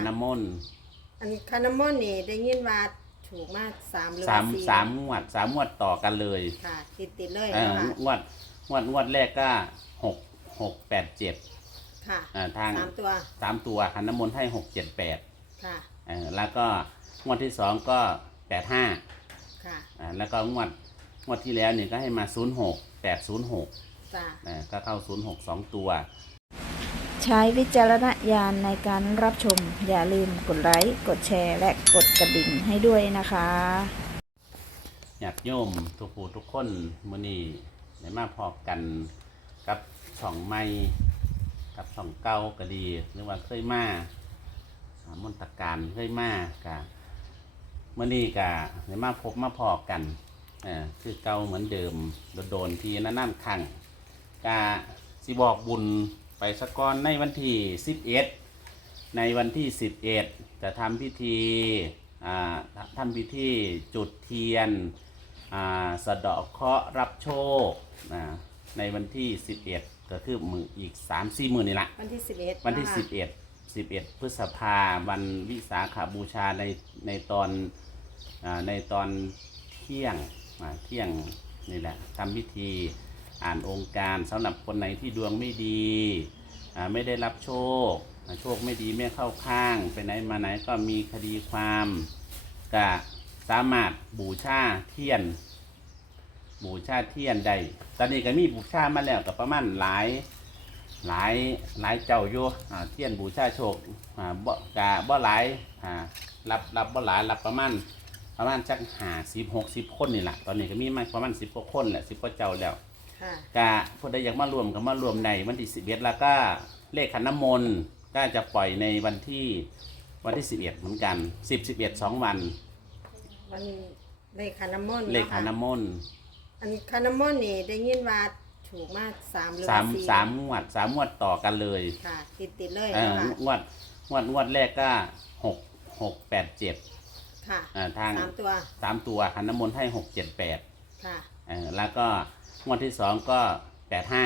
ขันน้ำมนต์อันคานามอนนี่ได้ยินว่าถูกมากสามหรือสามสี่สามงวดสามงวดต่อกันเลยค่ะ ติดติดๆเลยเออนะคะงวดงวดงวดแรกก็หกหกแปดเจ็ดค่ะอ่าทางสามตัวสามตัวขันน้ำมนต์ให้หกเจ็ดแปดค่ะเออแล้วก็งวดที่สองก็แปดห้าค่ะอ่าแล้วก็งวดงวดที่แล้วนี่ก็ให้มาศูนย์หกแปดศูนย์หกจ้าอ่าก็เข้าศูนย์หกสองตัว ใช้วิจารณญาณในการรับชม อย่าลืมกดไลค์ กดแชร์ และกดกระดิ่งให้ด้วยนะคะอยากโยมทุกผู้ทุกคนมื้อนี้ได้มาพอกันกับช่องใหม่กับช่องเก่าก็ดีหรือว่าเคยมาอ่ามนตการเคยมากะมื้อนี้กะได้มาพบมาพอกันเอ่อคือเก่าเหมือนเดิมโดนๆทีนั่นๆครั้งกะสิบอกบุญ ไปสะก่อนในวันที่ 11 ในวันที่ 11 จะทำพิธีอ่าทำพิธีจุดเทียนอ่าสะเดาะเคราะห์รับโชคนะในวันที่ 11 ก็คือมืออีก 3-4มือนี่ละวันที่สิบเอ็ดวันที่ 11 11 พฤษภาวันวิสาขาบูชาในในตอนอาในตอนเที่ยงอ่าเที่ยงนี่แหละทำพิธี อ่านองค์การสำหรับคนไหนที่ดวงไม่ดีไม่ได้รับโชค โชคไม่ดีไม่เข้าข้าง ไปไหนมาไหนก็มีคดีความก็สามารถบูชาเทียน บูชาเทียนได้ตอนนี้ก็มีบูชามาแล้วกับประมาณหลายหลายหลายเจ้าอยู่เทียนบูชาโชคบ่กะบ่หลายรับรับบ่หลายรับประมาณประมาณจักหาสิบหกสิบคนนี่แหละตอนนี้ก็มีมาประมาณสิบกว่าคนแหละสิบกว่าเจ้าแล้ว ค่ะกะผู้ใดอยากมารวมก็มารวมในวันที่สิบเอ็ดแล้วก็เลขขันน้ำมนต์ก็จะปล่อยในวันที่วันที่สิบเอ็ดเหมือนกันสิบสิบเอ็ดสองวัน วันเลขคานามอนเลขขันน้ำมนต์อันคานามอนนี่ได้ยินว่าถูกมากสามหรือสามสี่สามงวดสามงวดต่อกันเลยค่ะ ติดติดๆเลยเออนะคะงวดงวดงวดแรกก็หกหกแปดเจ็ดค่ะอ่าทางสามตัวสามตัวขันน้ำมนต์ให้หกเจ็ดแปด ค่ะแล้วก็ งวดที่สองก็แปดห้า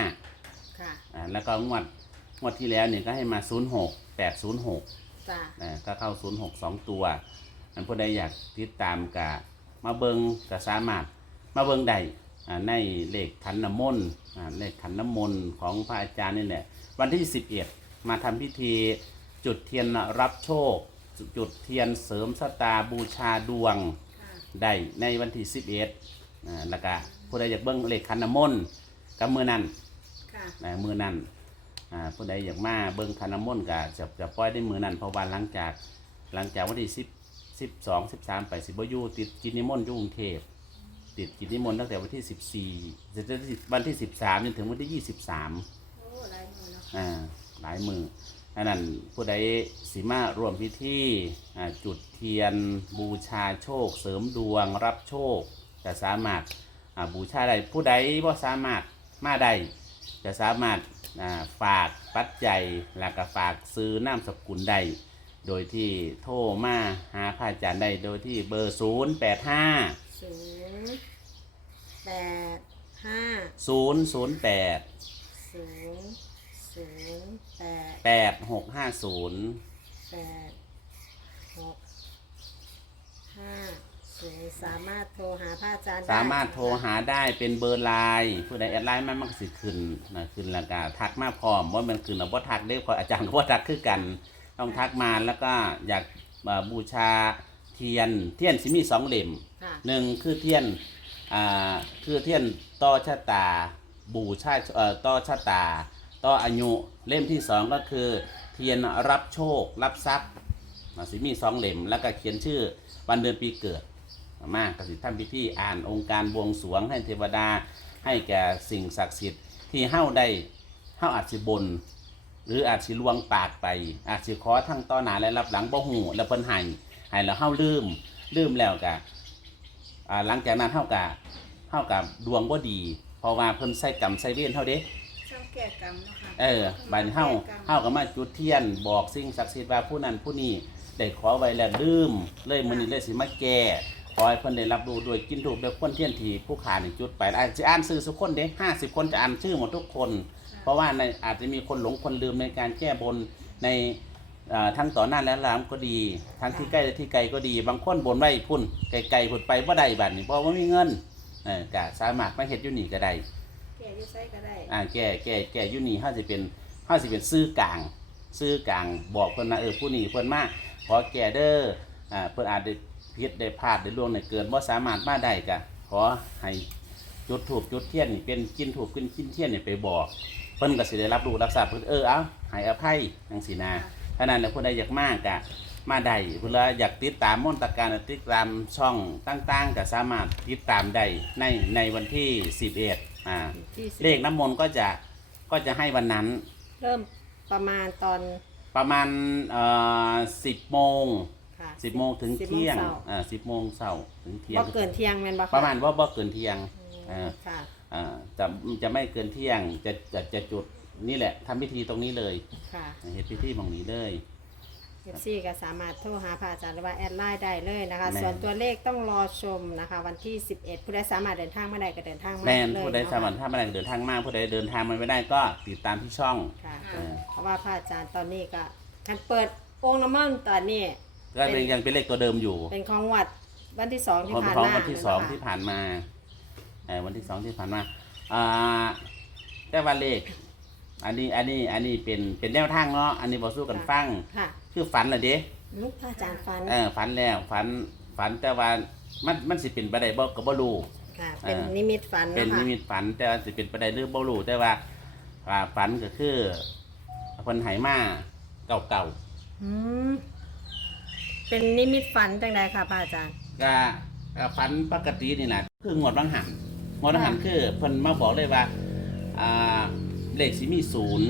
ค่ะแล้วก็งวดงวดที่แล้วเนี่ยก็ให้มาศูนย์หกแปดศูนย์หกจ้าก็เข้าศูนย์หกสองตัว อันผู้ใดอยากติดตามกะมาเบิงก็สามารถมาเบิงได้อ่าในเลขขันน้ำมนต์อ่าเลขขันน้ำมนต์ของพระอาจารย์นี่แหละวันที่สิบเอ็ดมาทำพิธีจุดเทียนรับโชค จุดเทียนเสริมสตาบูชาดวง ค่ะได้ในวันที่สิบเอ็ดแล้วก็ ผู้ใดอยากเบิ้งเลขขันน้ำมนต์กับมือนั้นค่ะนะมือนั้นอ่าผู้ใดอยากมาเบิ้งขันน้ำมนต์ก็จะจะปล่อยได้มือนั้นเพราะว่าหลังจากหลังจากวันที่สิบสิบสองสิบสามไปสิบอยู่ติดกินนิมนต์อยู่กรุงเทพติดกินนิมนต์ตั้งแต่วันที่สิบสี่วันที่สิบสามจนถึงวันที่ยี่สิบสามโอ้หลายมือเนาะอ่าหลายมืออันนั้นผู้ใดสีมารวมพิธีอ่าจุดเทียนบูชาโชค เสริมดวงรับโชคจะสามารถอ่า บูชาได้ผู้ใดบ่สามารถมาได้จะสามารถอ่าฝากปัจจัยแล้วก็ฝากซื้อน้ำสกุลได้โดยที่โทรมาหาพระอาจารย์ได้โดยที่เบอร์ 0 8 5ศูนย์แปดห้า0 0 8ศูนย์ศูนย์แปด8 6 5 0แปดหกห้าศูนย์ สามารถโทรหาพระอาจารย์ได้สามารถโทรหาได้เป็นเบอร์ไลน์ผู้ใดแอดไลน์มามันก็สิขึ้นนะขึ้นแล้วก็ทักมาพร้อมว่ามันขึ้นหรือว่าทักได้เพราะอาจารย์ก็ว่าทักคือกัน ต้องทักมาแล้วก็อยากเอ่อบูชาเทียนเทียนสิมีสองเล่มค่ะ หนึ่งคือเทียนอ่าคือเทียนต่อชะตา บูชาเอ่อต่อชะตาต่ออายุเล่มที่สองก็คือ เทียนรับโชครับทรัพย์อ่าสิมีสองเล่มแล้วก็เขียนชื่อวันเดือนปีเกิด มากกสิทำพิธีอ่านองค์การบวงสรวงให้เทวดาให้แก่สิ่งศักดิ์สิทธิ์ที่เฮ้าได้เฮ้าอาจสิบน หรืออาจสิลวงปากไป อาจสิขอทั้งต่อหน้าและรับหลังบ่หูแล้วเพิ่นให้ให้แล้วเฮ้าลืมลืมแล้วกะอ่าหลังจากนั้นเฮ้ากะเฮ้ากับดวงบ่ดี เพราะว่าเพิ่นใส่กรรมใส่เวรเฮาเด้ช่างแก้กรรมนะคะเออบัดนเฮาเฮาก็มาจุดเทียนบอกสิ่งศักดิ์สิทธิ์ว่าผู้นั้นผู้นี้ได้ขอไว้แล้วลืมเลยมื้อนี้เลยสิมาแก้ ขอให้เพิ่นได้รับรู้ด้วยกินถูกด้วยคนเทียนที่ผู้ขานี่จุดไปอาจจะอ่านชื่อทุกคนเด้50คนจะอ่านชื่อหมดทุกคน เพราะว่าในอาจจะมีคนหลงคนลืมในการแก้บนในอ่าทั้งต่อหน้าและหลังก็ดี ทั้งที่ใกล้และที่ไกลก็ดี บางคนบนไว้พุ่นไกลๆพุ่นไปบ่ได้บัดนี่เพราะว่ามีเงินเออก็สามารถมาเฮ็ดอยู่นี่ก็ได้ แก่อยุ่ไซก็ได้อ่าแก่แก่แก่อยู่นี่เฮาสิเป็นเฮาสิเป็นซื้อกลางซื้อกลางบอกเพิ่นว่าเออผู้นี้เพิ่นมาขอแก่เด้ออ่าเพิ่นอาจได้ ผิดได้พลาดได้ล่วงได้เกินบ่สามารถมาได้ก็ขอให้จุดถูกจุดเทียนนี่เป็นกินถูกกินกินเทียนนี่ไปบอกเพิ่นก็สิได้รับรู้รับทราบเพิ่นเออเอาให้อภัยจังซี่นะฉะนั้นแล้วผู้ใดอยากมากก็มาได้ผู้ใดอยากติดตามมนตการติดตามช่องต่างๆก็สามารถติดตามได้ในในวันที่11อ่าที่สิบเลขน้ำมนต์ก็จะก็จะให้วันนั้น เริ่มประมาณตอนประมาณเอ่อสิบโมง ค่ะ สิบโมงถึง10เที่ยงโมงเช้า อ่าสิบโมงเช้าถึงเที่ยบ่งเกินเที่ยงแม่นบ่คประมาณว่าบ่เกินเที่ยงอืมอ่า ค่ะ อ่าจะจะไม่เกินเที่ยงจะจะจะจุดนี่แหละทำพิธีตรงนี้เลยค่ะเฮ็ดพิธีตรงนี้เลย เอฟซีก็สามารถโทรหาพระอาจารย์หรือว่าแอดไลน์ได้เลยนะคะ แม่น ส่วนตัวเลขต้องรอชมนะคะ วันที่ 11 ผู้ใดสามารถเดินทางมาได้ก็เดินทางมาแม่นเลยผู้ใดเนะสามารถถ้าไม่ได้เดินทางมากผู้ใดเดินทางมันไม่ได้ก็ติดตามที่ช่องค่ะ เออเพราะว่าพระอาจารย์ตอนนี้ก็การเปิดองค์น้ำมันต์ตอนนี้ ก็เป็นยังเป็นเลขตัวเดิมอยู่เป็นของวัดวันที่สองที่ของผ่านของมาวันที่สองนะคะที่ผ่านมาเออวันที่สองที่ผ่านมาอ่าแต่ว่าเลข อันนี้อันนี้อันนี้เป็นเป็นแนวทางเนาะอันนี้บอสู้กันฟังค่ะคือฝันเหรอเด้ลูกพระอาจารย์ฟันเออฝันแล้วฝันฝันแต่ว่ามันมันสิเป็นไปได้บ่ก็บ่รู้ค่ะเป็นเออนิมิตฝันเป็นนะคะนิมิตฝันแต่ว่าสิเป็นไปได้หรือบ่รู้แต่ว่าว่าฝันก็คือเพิ่นไหมาเก่าอืม เป็นนิมิตฝันจังใดค่ะพระอาจารย์ๆก็ก็ฝันปกตินี่แหละคืองวดวังหันงวดวังหันคือเพิ่นมาบอกเลยว่าอ่าเลขสิมีศูนย์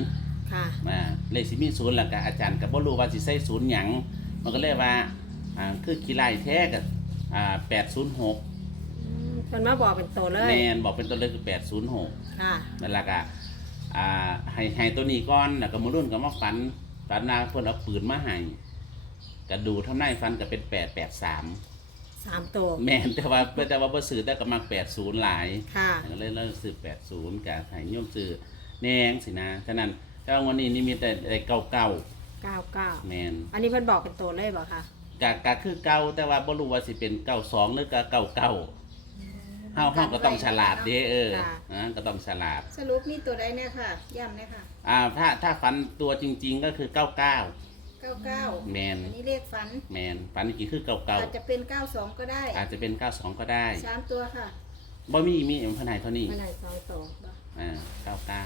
ค่ะ อ่าเลขสิมีศูนย์แล้วก็อาจารย์ก็บ่รู้ว่าสิใส่ศูนย์หยังมันก็เลยว่าอ่าคือกีฬาแท้กับอ่า806อืมเพิ่นมาบอกเป็นตัวเลย แมนบอกเป็นตัวเลขคือ806 ค่ะ นั่นแหละก็อ่าให้ให้ตัวนี้ก่อนแล้วก็มารุ่นก็มาฝันฝันนาเพิ่นเอาปืนมาให้ ก็ดูทำนายฟันก็เป็น883สามตัวแม่นแต่ว่าแต่ว่าบ่ซื้อแต่ก็มัก80หลายค่ะก็เลยเลิกซื้อ80ก็ให้โยมซื้อแนงสินะฉะนั้นแต่ว่าวันนี้นี่มีแต่ได้เก่าเก้าเก้าๆแมนอันนี้เพิ่นบอกเป็นตัวเลยบ่คะกะกะคือเก่าแต่ว่าบ่รู้ว่าสิเป็นเก่าสองหรือก็เก่าเก่าเฮาเฮาก็ต้องฉลาดเด้เอออ่าก็ต้องฉลาด สรุปมีตัวใดเนี่ยค่ะย้ำเลยค่ะ อ่าถ้าถ้าฝันตัวจริง ๆ ก็คือเก้าเก้า 99แมนอันนี้เลขฝัน แมนฝันจริงๆคือเก่าเก่าอาจจะเป็น92ก็ได้อาจจะเป็นเก้าสองก็ได้สามตัวค่ะบ่มีมีพนายเท่านี้มันได้สองตัวอ่าเก้าเก้า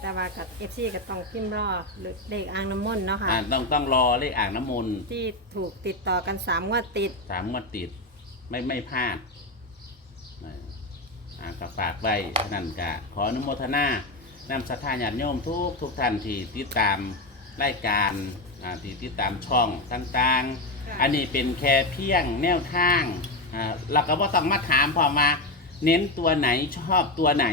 แต่ว่ากับ FC ก็ต้องพิมพ์รอหรือเลขอ่างน้ำมนต์เนาะค่ะอ่าต้องต้องรอเลขอ่างน้ำมนต์ที่ถูกติดต่อกัน3งวดติดสามงวดติด ไม่ไม่พลาดอ่าอ่าก็ฝากไว้เท่านั้นกะขออนุโมทนานำศรัทธาญาติโยมทุกทุกท่านที่ติดตามรายการ อ่าที่ติดตามช่องต่างๆค่ะอันนี้เป็นแค่เพียงแนวทางอ่าเราก็ว่าต้องมาถามพอมาเน้นตัวไหนชอบตัวไหน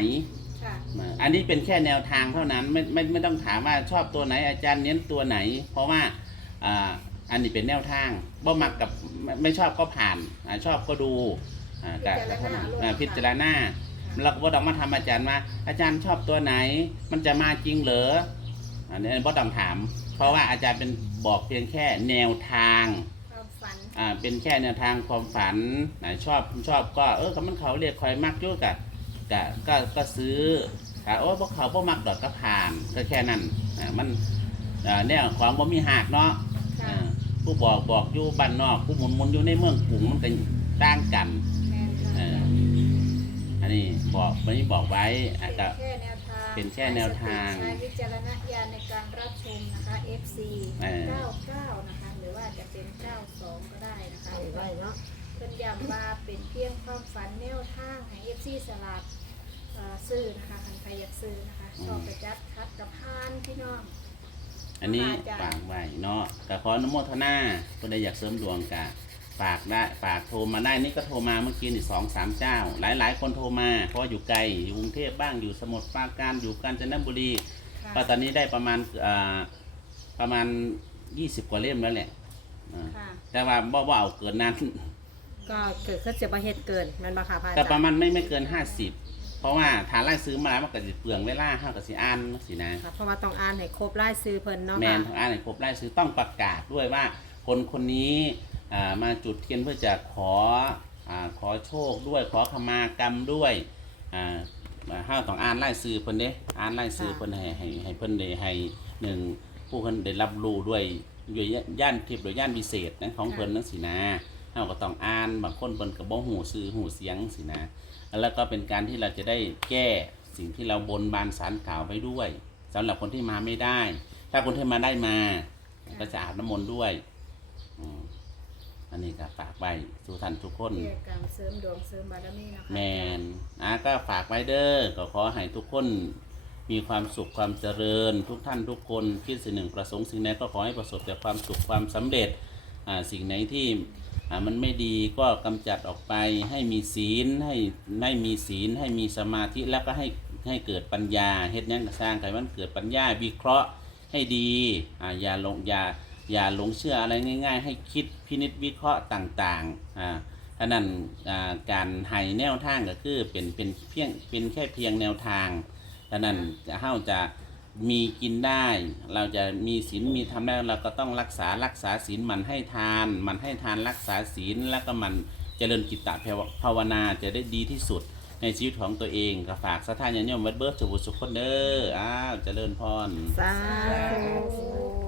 ค่ะ อันนี้เป็นแค่แนวทางเท่านั้นไม่ไม่ไม่ต้องถามว่าชอบตัวไหนอาจารย์เน้นตัวไหน เพราะว่าอ่าอันนี้เป็นแนวทางบ่มักกับไม่ไม่ชอบก็ผ่านอ่าชอบก็ดูอ่าก็ก็เท่านั้นอ่าพิจารณาเราก็บ่ต้องมาทำอาจารย์ว่าอาจารย์ชอบตัวไหน มันจะมาจริงเหรออันนี้บ่ต้องถาม เพราะว่าอาจารย์เป็นบอกเพียงแค่แนวทางความฝันอ่าเป็นแค่แนวทางความฝันนะชอบชอบก็เออก็มันเขาเรียกคอยมักอยุ่กะกะก็ก็ซื้อถ้าโอ้พวกเขาพวกมักดอกก็ผ่านก็แค่นั้นอ่ามันอ่าแนวของบ่มีหักเนาะค่ะอ่าผู้บอกบอกอยู่บ้านนอกผู้หมุนหมุนอยู่ในเมืองกรุงมันก็ต่างกัน แมนค่ะเออ อันนี้บอกวันนี้บอกไว้อาจจะเป็นแค่แนวทาง เป็นแค่แนวทางใช้วิจารณญาณในการรับชมนะคะ FC เออ 99 นะคะ หรือว่าจะเป็น 92 ก็ได้นะคะเอาไว้เนาะเพิ่นย้ำว่าเป็นเพียงความฝันแนวทางให้ FC สลับเอ่อซื้อนะคะคันใครอยากซื้อนะคะ ชอบประจัดคัดกับพานพี่น้อง อันนี้อาจารย์ฝากไว้เนาะก็ขออนุโมทนาก็ได้อยากเสริมดวงกะ ฝากได้ฝากโทรมาได้นี่ก็โทรมาเมื่อกี้นี่สองสามเจ้า หลายหลายๆคนโทรมาเพราะว่าอยู่ไกลอยู่กรุงเทพบ้างอยู่สมุทรปราการอยู่กาญจนบุรีค่ะก็ตอนนี้ได้ประมาณเอ่อประมาณยี่สิบกว่าเล่มแล้วแหละอ่าค่ะ แต่ว่าบ่บ่เอาเกินนั้น ก็เกิดขึ้นจะประเหตุเกินแมันบ่ค่ะพระอาแต่จารประย์มาณไม่ไม่เกินห้าสิบเพราะว่าฐานไล่ซื้อมาแล้วมันก็จะเปลืองเวลาเฮาก็สิอ่านสินะ ค่ะเพราะว่าต้องอ่านให้ครบรายซื้อเพิ่นเนาะแมค่ะนทางอ่านให้ครบไล่ซื้อต้องประกาศด้วยว่า คนคนนี้อ่า มาจุดเทียนเพื่อจะขออาขอโชคด้วยขอขมากรรมด้วยอ่าเฮาต้องอ่านไล่ซื้อเพิ่นเด้อ่านไล่ซื้อเพิ่นให้ให้ให้เพิ่นได้ให้หนึ่งผู้เพิ่นได้รับรู้ด้วยด้วยย่านทิพย์โดยย่านพิเศษนะของเพิ่นนั่นสินะเฮาก็ต้องอ่านบางคนเพิ่นก็บ่ฮู้ซื้อฮู้เสียงสินะแล้วก็เป็นการที่เราจะได้แก้สิ่งที่เราบนบานสารกล่าวไว้ด้วยสำหรับคนที่มาไม่ได้ ถ้าคนที่มาได้มาก็จะอาบน้ำมนต์ด้วยอืม อันนี้ก็ฝากไว้สู่ท่านทุกคนเพื่อการเสริมดวงเสริมบารมีนะคะแมนอะก็ฝากไว้เด้อก็ขอให้ทุกคน มีความสุขความเจริญ ทุกท่านทุกคนคิดสิ่งหนึ่งประสงค์สิ่งใดก็ขอให้ประสบแต่ความสุขความสำเร็จอ่าสิ่งไหนที่อ่ามันไม่ดีก็กำจัดออกไปให้มีศีลให้ให้มีศีลให้มีสมาธิแล้วก็ให้ให้เกิดปัญญาเฮ็ดหยังก็สร้างให้มันเกิดปัญญาวิเคราะห์ให้ดีอ่าอย่าหลงอย่า อย่าหลงเชื่ออะไรง่าย ๆ ให้คิดพินิจวิเคราะห์ต่างๆอ่าอันนั้นการให้แนวทางก็คือเป็นเป็นเพียงเป็นแค่เพียงแนวทางดังนั้นจะเฮาจะมีกินได้ เราจะมีศีลมีทำได้เราก็ต้องรักษารักษาศีลมันให้ทาน มันให้ทานรักษาศีลแล้วก็มันเจริญกิตตภาวนาจะได้ดีที่สุดในชีวิตของตัวเองก็ฝากสถานญาณโยมวัดเบิร์ดสุบุสุขคนเด้ออ้าวเจริญพรสาธุ